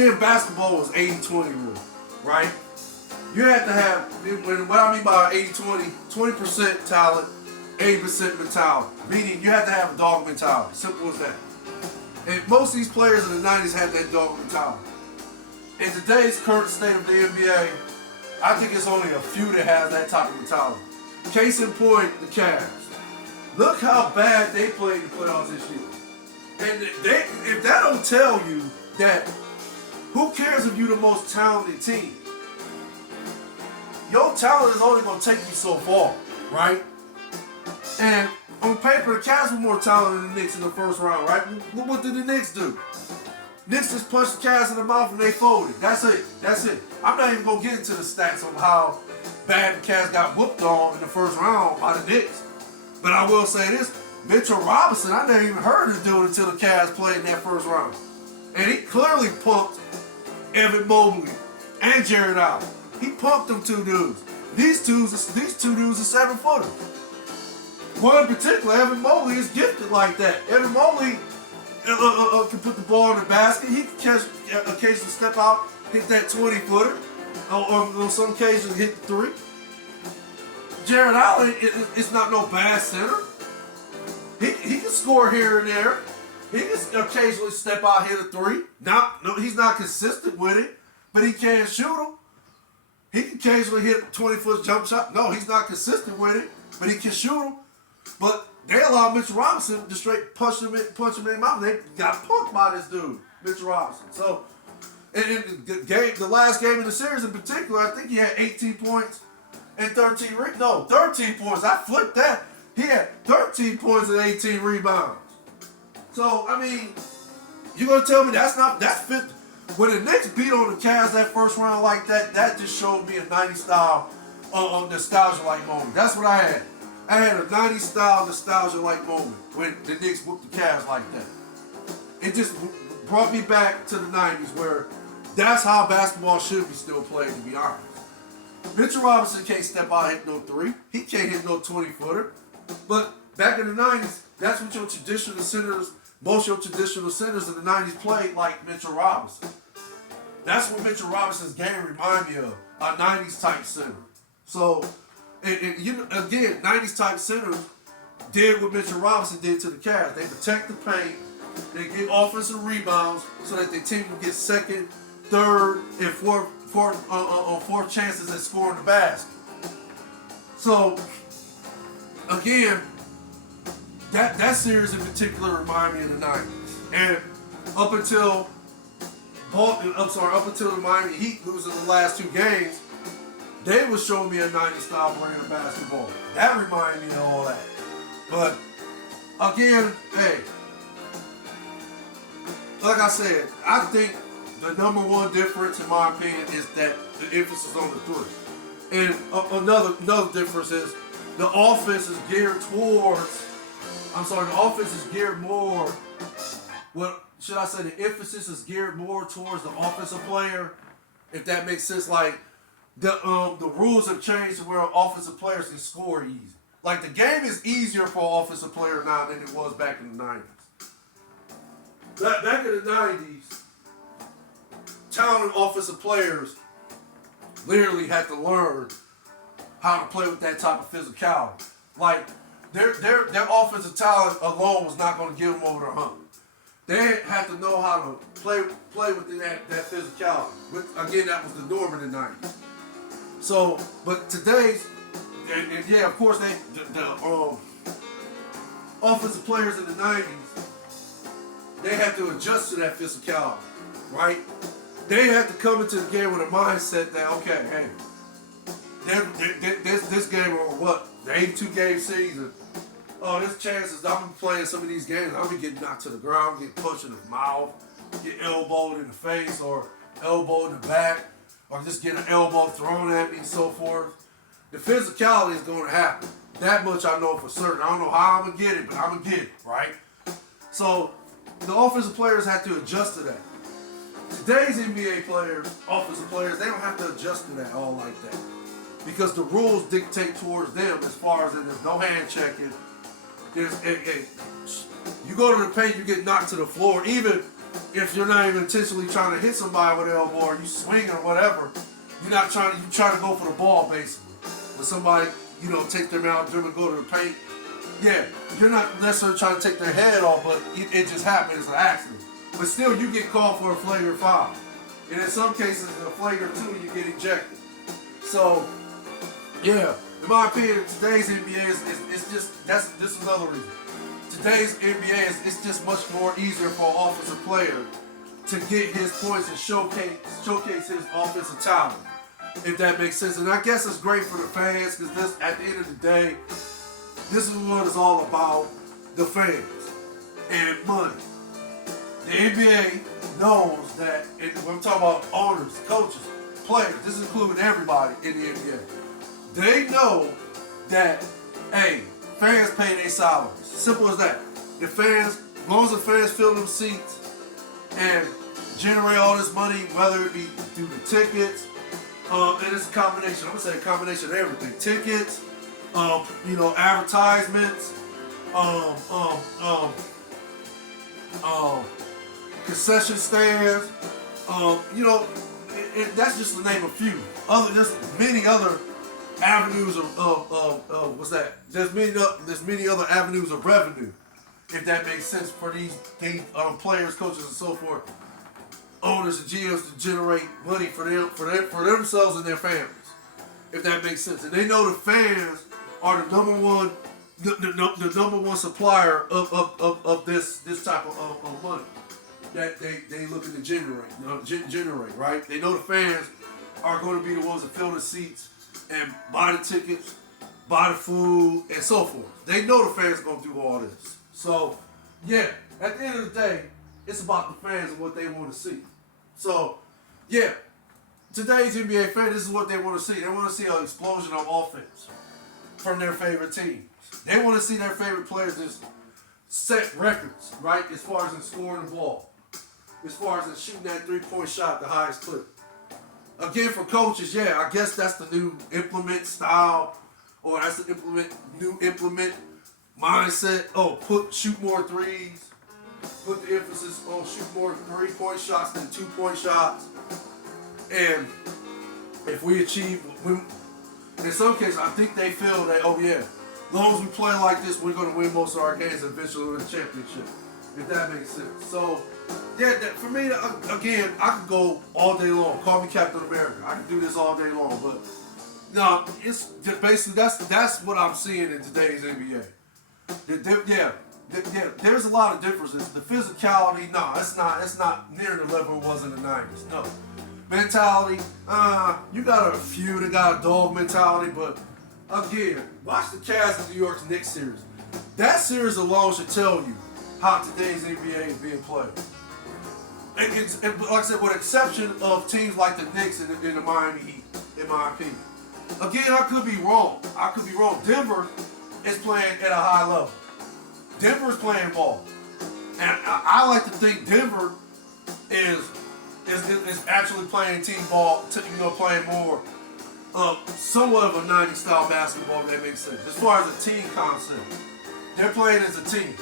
then basketball was 80-20 rule, right? You had to have, what I mean by 80-20, 20% talent, 80% mentality. Meaning you had to have a dog mentality. Simple as that. And most of these players in the 90s had that dog mentality. In today's current state of the NBA, I think it's only a few that has that type of mentality. Case in point, the Cavs. Look how bad they played the playoffs this year. And if that don't tell you that, who cares if you're the most talented team? Your talent is only going to take you so far, right? And on paper, the Cavs were more talented than the Knicks in the first round, right? What did the Knicks do? Knicks just punched the Cavs in the mouth and they folded. That's it. That's it. I'm not even going to get into the stats on how bad the Cavs got whooped on in the first round by the Knicks. But I will say this, Mitchell Robinson, I never even heard him do it until the Cavs played in that first round. And he clearly punked Evan Mobley and Jared Allen. He punked them two dudes. These two dudes are 7-footers. One in particular, Evan Mobley, is gifted like that. Evan Mobley can put the ball in the basket. He can occasionally step out, hit that 20-footer. On some occasions, hit the three. Jared Allen is not no bad center. He can score here and there. He can occasionally step out, hit a three. He's not consistent with it, but he can shoot them. He can occasionally hit a 20-foot jump shot. No, he's not consistent with it, but he can shoot them. But they allowed Mitchell Robinson to straight punch him in the mouth. They got punked by this dude, Mitchell Robinson. So, in the last game of the series in particular, I think he had 18 points and 13 points. I flipped that. He had 13 points and 18 rebounds. So, I mean, you gonna tell me that's fifth? When the Knicks beat on the Cavs that first round like that, that just showed me a 90s style nostalgia-like moment. That's what I had. I had a 90s style nostalgia-like moment when the Knicks whooped the Cavs like that. It just brought me back to the 90s where that's how basketball should be still played, to be honest. Mitchell Robinson can't step out and hit no three. He can't hit no 20-footer. But back in the 90s, that's what your traditional centers, most of your traditional centers in the 90s played like Mitchell Robinson. That's what Mitchell Robinson's game reminded me of, a 90s type center. So, and you know, again, 90s type centers did what Mitchell Robinson did to the Cavs. They protect the paint, they get offensive rebounds so that their team will get second, third, and fourth chances at scoring the basket. So, again, that series in particular reminded me of the 90s. And up until the Miami Heat losing the last two games, they was showing me a 90s style brand of basketball. That reminded me of all that. But again, hey, like I said, I think the number one difference, in my opinion, is that the emphasis on the three. And another difference is the offense is geared towards. The offense is geared more. What should I say? The emphasis is geared more towards the offensive player, if that makes sense. Like the rules have changed to where offensive players can score easy. Like the game is easier for an offensive player now than it was back in the 90s. Back in the 90s, talented offensive players literally had to learn how to play with that type of physicality. Like their offensive talent alone was not going to get them over the hump. They had to know how to play within that physicality. Again, that was the norm in the 90s. So, but today's, and yeah, of course, the offensive players in the 90s, they had to adjust to that physicality, right? They had to come into the game with a mindset that, okay, hey, this game or what, the 82-game season, there's chances I'm playing some of these games, I'll be getting knocked to the ground, get pushed in the mouth, get elbowed in the face or elbowed in the back, or just get an elbow thrown at me and so forth. The physicality is going to happen. That much I know for certain. I don't know how I'm going to get it, but I'm going to get it, right? So the offensive players have to adjust to that. Today's NBA players, offensive players, they don't have to adjust to that all like that. Because the rules dictate towards them as far as there's no hand checking. You go to the paint, you get knocked to the floor. Even if you're not even intentionally trying to hit somebody with an elbow or you swing or whatever, you're not trying to, you try to go for the ball basically. When somebody, take them out, dribble, go to the paint, yeah, you're not necessarily trying to take their head off, but it just happened, it's an accident. But still, you get called for a flagrant foul. And in some cases, a flagrant 2, you get ejected. So, yeah, in my opinion, today's NBA this is another reason. Today's NBA it's just much more easier for an offensive player to get his points and showcase his offensive talent, if that makes sense. And I guess it's great for the fans because this, at the end of the day, this is what it's all about, the fans and money. The NBA knows that, and when I'm talking about owners, coaches, players, this is including everybody in the NBA. They know that, hey, fans pay their salaries. Simple as that. The fans, as long as the fans fill them seats and generate all this money, whether it be through the tickets, and it's a combination. I'm gonna say a combination of everything: tickets, advertisements, concession stands. That's just to name a few. There's many other avenues of what's that? There's many other avenues of revenue, if that makes sense, for these players, coaches, and so forth, owners and GMs to generate money for themselves and their families, if that makes sense. And they know the fans are the number one supplier of this type of money that they looking to generate, right? They know the fans are going to be the ones that fill the seats and buy the tickets, buy the food, and so forth. They know the fans are going to do all this. So, yeah, at the end of the day, it's about the fans and what they want to see. So, yeah, today's NBA fans, this is what they want to see. They want to see an explosion of offense from their favorite teams. They want to see their favorite players just set records, right, as far as in scoring the ball, as far as in shooting that three-point shot, the highest clip. Again, for coaches, yeah, I guess that's the new implement style, or that's the new implement mindset. Oh, shoot more threes. Put the emphasis on shoot more three-point shots than two-point shots. And if we achieve, in some cases, I think they feel that, oh yeah, as long as we play like this, we're going to win most of our games and eventually win the championship, if that makes sense. So, yeah, for me, again, I could go all day long. Call me Captain America. I can do this all day long. But, no, it's basically, that's what I'm seeing in today's NBA. There's a lot of differences. The physicality, no, it's not near the level it was in the 90s. No. Mentality, you got a few that got a dog mentality, but again, watch the Cavs and New York Knicks series. That series alone should tell you how today's NBA is being played. And like I said, with the exception of teams like the Knicks and the Miami Heat, in my opinion. Again, I could be wrong. Denver is playing at a high level. Denver's playing ball. And I like to think Denver is actually playing team ball, playing more somewhat of a 90s style basketball, if that makes sense. As far as a team concept, they're playing as a team.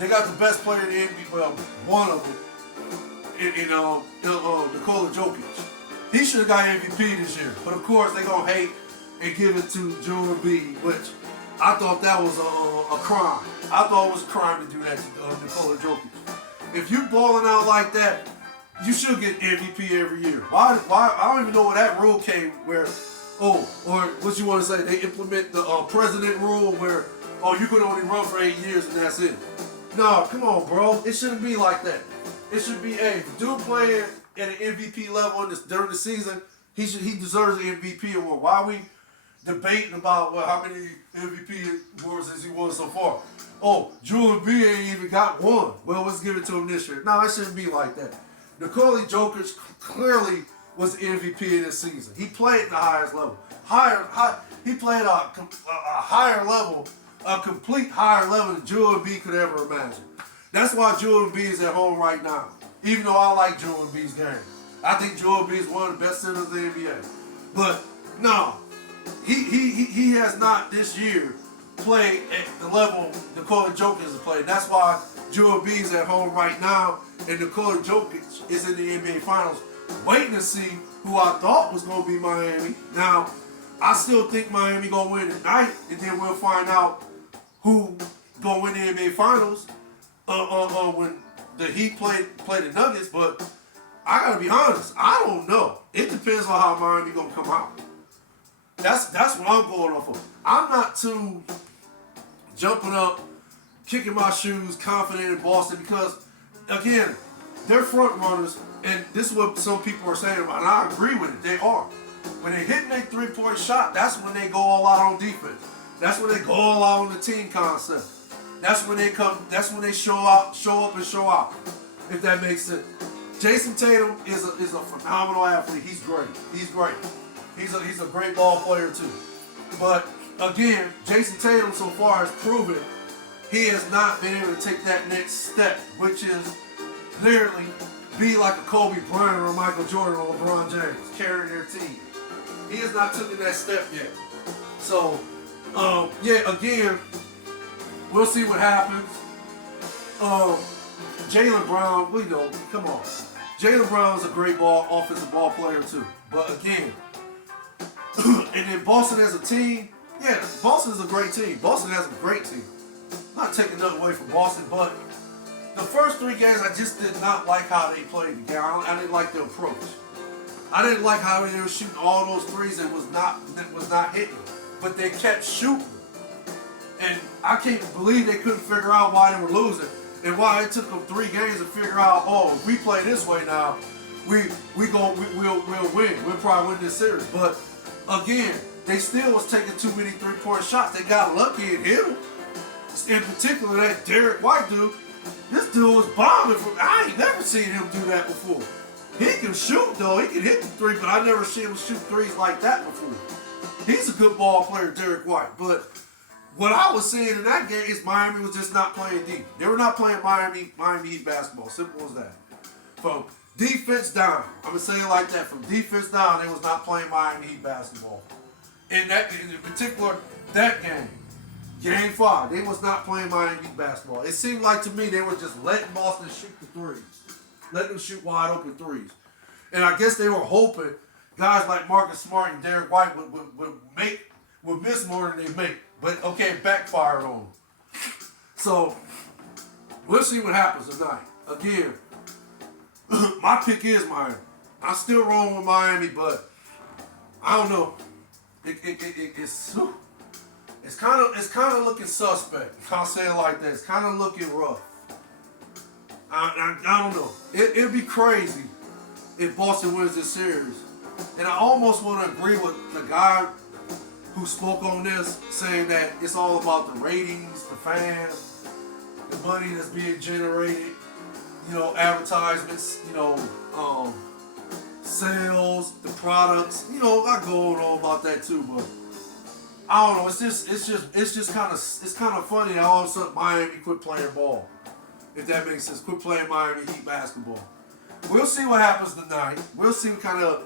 They got the best player in the NBA, well, one of them, Nikola Jokic. He should have got MVP this year, but of course they're gonna hate and give it to Joel Embiid, which I thought that was a crime. I thought it was a crime to do that to Nikola Jokic. If you balling out like that, you should get MVP every year. Why? I don't even know where that rule came. Or what you want to say? They implement the president rule where, you can only run for 8 years and that's it. No, come on, bro. It shouldn't be like that. It should be, hey, if dude playing at an MVP level during the season, he deserves an MVP award. Why are we debating about how many MVP awards has he won so far? Oh, Joel Embiid ain't even got one. Well, let's give it to him this year. No, it shouldn't be like that. Nikola Jokic clearly was the MVP of this season. He played at the highest level. He played a higher level, a complete higher level than Joel Embiid could ever imagine. That's why Joel Embiid is at home right now. Even though I like Joel Embiid's game. I think Joel Embiid is one of the best centers in the NBA. But no, he has not this year played at the level Nikola Jokic has played. That's why Joel Embiid is at home right now, and Nikola Jokic is in the NBA Finals, waiting to see who I thought was going to be Miami. Now, I still think Miami going to win tonight, and then we'll find out who going to win the NBA Finals when the Heat play the Nuggets. But I got to be honest, I don't know. It depends on how Miami going to come out. That's what I'm going off of. I'm not too jumping up, kicking my shoes, confident in Boston because, again, they're front runners, and this is what some people are saying about it, and I agree with it. They are. When they're hitting their three-point shot, that's when they go all out on defense. That's when they go all out on the team concept. That's when they come. That's when they show up and show out. If that makes sense. Jason Tatum is a phenomenal athlete. He's great. He's great. He's a great ball player too. But again, Jason Tatum so far has proven he has not been able to take that next step, which is literally be like a Kobe Bryant or Michael Jordan or LeBron James, carrying their team. He has not taken that step yet. So, again, we'll see what happens. Jaylen Brown, we know, come on. Jaylen Brown's a great offensive ball player too. But again, and then Boston as a team, yeah, Boston is a great team. Boston has a great team. I'm not taking nothing away from Boston, but the first 3 games, I just did not like how they played the game. I didn't like the approach. I didn't like how they were shooting all those threes and was not hitting. But they kept shooting. And I can't believe they couldn't figure out why they were losing and why it took them 3 games to figure out, oh, if we play this way now, we'll win. We'll probably win this series. But again, they still was taking too many 3-point shots. They got lucky and hit them. In particular, that Derek White dude. This dude was bombing from. I ain't never seen him do that before. He can shoot though. He can hit the 3, but I never seen him shoot 3s like that before. He's a good ball player, Derek White. But what I was seeing in that game is Miami was just not playing deep. They were not playing Miami Heat basketball. Simple as that. From defense down, I'm gonna say it like that. From defense down, they was not playing Miami Heat basketball. In particular, that game. Game 5, they was not playing Miami Heat basketball. It seemed like to me they were just letting Boston shoot the 3s. Letting them shoot wide open 3s. And I guess they were hoping guys like Marcus Smart and Derek White would miss more than they make. But okay, it backfired on them. So, we'll see what happens tonight. Again, my pick is Miami. I'm still rolling with Miami, but I don't know. It's kind of looking suspect. I'll say it like that. It's kind of looking rough. I don't know. It'd be crazy if Boston wins this series. And I almost want to agree with the guy who spoke on this, saying that it's all about the ratings, the fans, the money that's being generated, advertisements, sales, the products. I go on about that too, but I don't know. It's just kind of funny that all of a sudden Miami quit playing ball. If that makes sense, quit playing Miami Heat basketball. We'll see what happens tonight. We'll see what kind of